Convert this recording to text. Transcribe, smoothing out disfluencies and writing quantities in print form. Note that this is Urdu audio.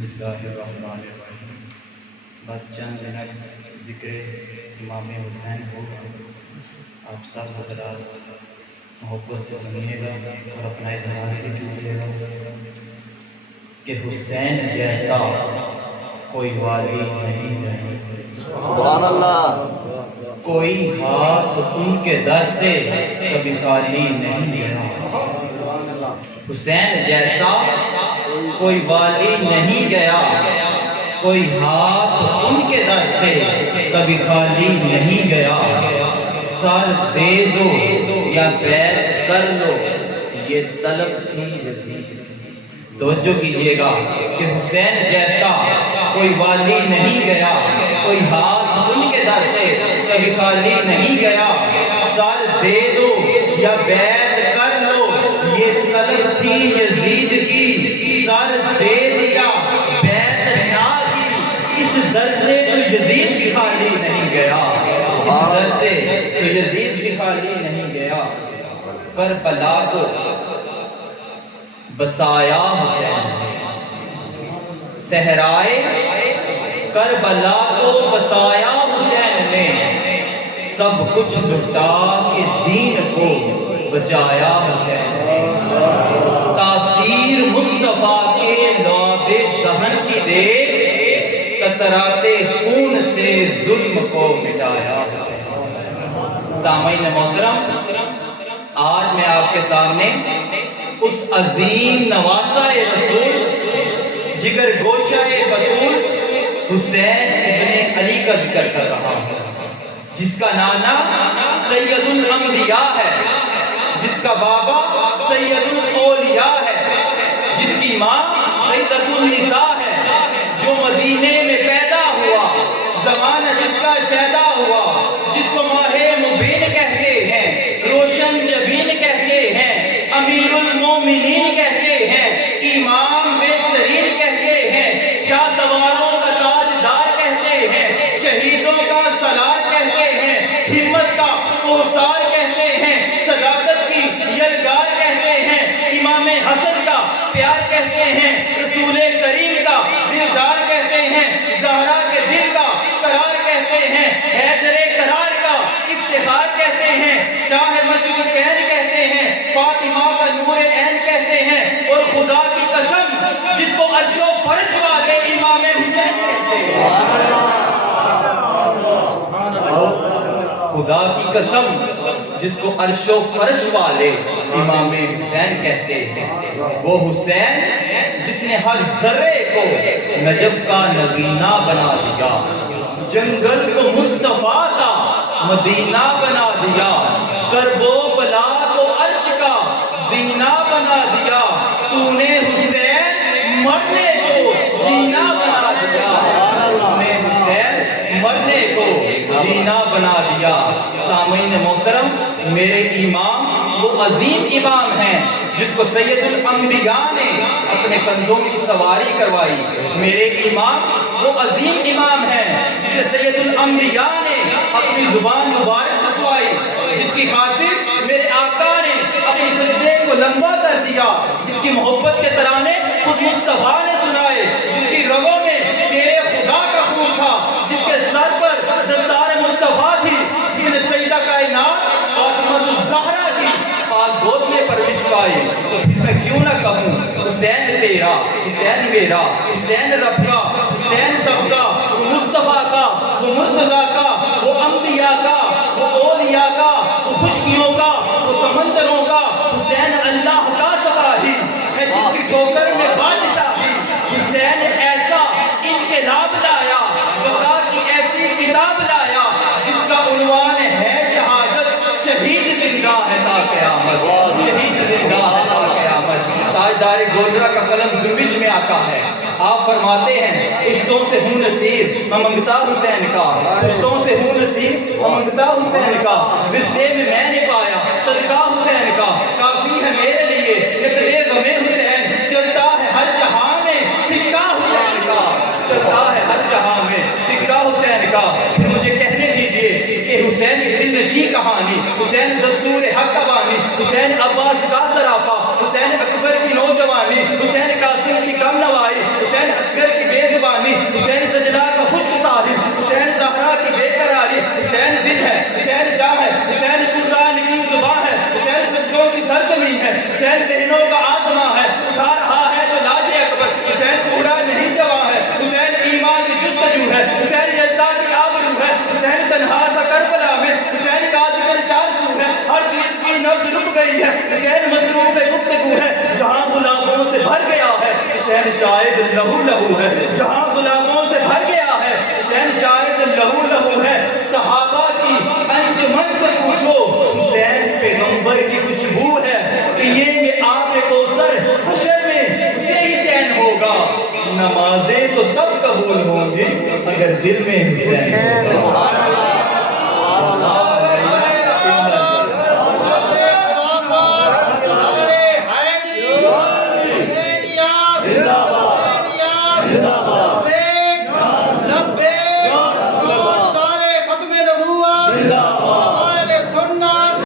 بسم اللہ الرحمن الرحیم۔ بات چند منٹ ذکر امام حسین ہوگا۔ آپ سب حضرات محبت سے سنیے گا اور اپنا اظہار بھی کیجیے گا کہ حسین جیسا کوئی والی نہیں ہے، سبحان اللہ۔ کوئی ہاتھ ان کے در سے کبھی خالی نہیں گیا۔ حسین جیسا کوئی والی نہیں گیا، کوئی ہاتھ ان کے در سے کبھی خالی نہیں گیا۔ سر دے دو یا بیعت کر لو، یہ طلب تھی یزید۔ توجہ کیجئے گا کہ حسین جیسا کوئی والی نہیں گیا، کوئی ہاتھ ان کے در سے کبھی خالی نہیں گیا۔ سر دے دو یا بیعت کر لو، یہ طلب تھی یزید کی۔ سر دے دیا بیعت نہ کی، اس در سے تو یزید بھی خالی نہیں گیا، اس در سے تو یزید بھی خالی نہیں گیا۔ کربلا کو بسایا حسین نے، صحرائے کربلا کو بسایا حسین نے، سب کچھ لٹا کے دین کو بچایا حسین نے۔ تاثیر مصطفیٰ کے لعاب دہن کی دیکھ، قطراتے خون سے ظلم کو مٹایا حسین۔ سامعین محترم، آج میں آپ کے سامنے اس عظیم نواسہ رسول، جگر گوشہ بطول حسین ابن علی کا ذکر کر رہا ہوں، جس کا نانا سید الانبیاء ہے، جس کا بابا سید الاولیاء ہے، جس کی ماں سیدۃ النساء ہے، جو مدینے میں پیدا ہوا، زمانہ جس کا شیدا ہوا، جس کو ماہ مبین کہتے ہیں، روشن جبین کہتے ہیں، امیر المومنین کہتے ہیں، امام بہترین کہتے ہیں، شاہ سواروں کا تاجدار کہتے ہیں، شہیدوں کا سالار کہتے ہیں، ہمت کا کوثر کہتے ہیں، صداقت کی یلغار کہتے ہیں، امام حسن کا پیار کہتے ہیں، رسول کریم کا دلدار کہتے ہیں، زہرا کے دل کا قرار کہتے ہیں، حیدر قرار کا افتخار کہتے ہیں، شاہ مشرقین کہتے ہیں، فاطمہ کا نور عین کہتے ہیں، اور خدا کی قسم جس کو عرش و فرش والے امام حسین کہتے ہیں۔ خدا کی قسم جس کو عرش و فرش والے امام حسین کہتے ہیں، وہ حسین جس نے ہر ذرے کو نجف کا نگینہ بنا دیا، جنگل کو مصطفیٰ کا مدینہ بنا دیا، کرب و بلا کو عرش کا زینہ بنا دیا، تو نے حسین مرنے کو جینا بنا دیا، تو نے حسین مرنے کو جینا بنا دیا۔ سامعین محترم، میرے امام وہ عظیم امام ہیں جس کو سید الانبیاء نے اپنے کندھوں کی سواری کروائی۔ میرے امام وہ عظیم امام ہیں جسے سید الانبیاء نے اپنی زبان مبارک کھسوائی، جس کی خاطر میرے آقا نے اپنی سجدے کو لمبا کر دیا، جس کی محبت کے ترانے خود مصطفیٰ نے سنائے، جس کی رگوں میں شیر خدا کا خون تھا، جس کے سر پر دستار مصطفیٰ تھی، جس نے سیدہ کائنات فاطمہ الزہرا کی پاک گود میں پرورش پائی۔ تو پھر میں کیوں نہ کہوں حسین تیرا، حسین میرا، حسین رب کا، حسین سب کا، وہ مصطفیٰ کا، وہ مرتضیٰ کا، وہ انبیاء کا، وہ اولیاء کا، وہ خشکیوں کا، وہ سمندروں کا، حسین اللہ کا سپاہی ہے جس کی ٹھوکر میں بادشاہی۔ حسین ایسا انقلاب لایا، بقا کی ایسی کتاب لایا، جس کا عنوان ہے شہادت، شہید زندہ ہے تا قیامت، شہید زندہ ہے تا قیامت۔ تاجدار گوجرا کا قلم جنبش میں آتا ہے، آپ فرماتے ہیں عشتوں سے ہوں نصیب میں منگتا حسین کا، عشتوں سے ہوں نصیب میں منگتا حسین کا، ورثے میں نے پایا صدقہ حسین کا، کافی ہے میرے لیے نقلے غم حسین، چلتا ہے ہر جہاں میں سکہ حسین کا، چلتا ہے ہر جہاں میں سکہ حسین کا۔ پھر مجھے کہنے دیجئے کہ حسین کی دل نشیں کہانی، حسین دستور حق کا بانی، حسین عباس کا سراپا، حسین اکبر کی نوجوانی، حسین قاسم کی کم نوائی، حسین اصغر ساری حسین زہرا کی دے کر آری حسین دل ہے حسین جاں ہے حسین قرآن کی زبان ہے حسین سجدوں کی سرزمین ہے حسین ذہنوں کا آسماں ہے اٹھا رہا ہے تو لاش اکبر حسین کوڑا نہیں جواں ہے حسین ایمان کی جستجو ہے حسین یزداد کی آبرو ہے حسین تنہا تھا کربلا میں حسین قاضی چار سو ہے ہر چیز کی نبض رک گئی ہے حسین مصروف گفتگو ہے جہاں غلاموں سے بھر گیا ہے حسین شاید لہو لہو ہے جہاں غلاموں سے بھر گیا ہے حسین شاید لہو لہو ہے صحابہ کی انجمن سے پوچھو حسین پیغمبر کی خوشبو ہے پیئیں گے آب کوثر حشر میں اسے ہی چین ہوگا نمازیں تو تب قبول ہوں گی اگر دل میں حسین سبحان اللہ زندہ باد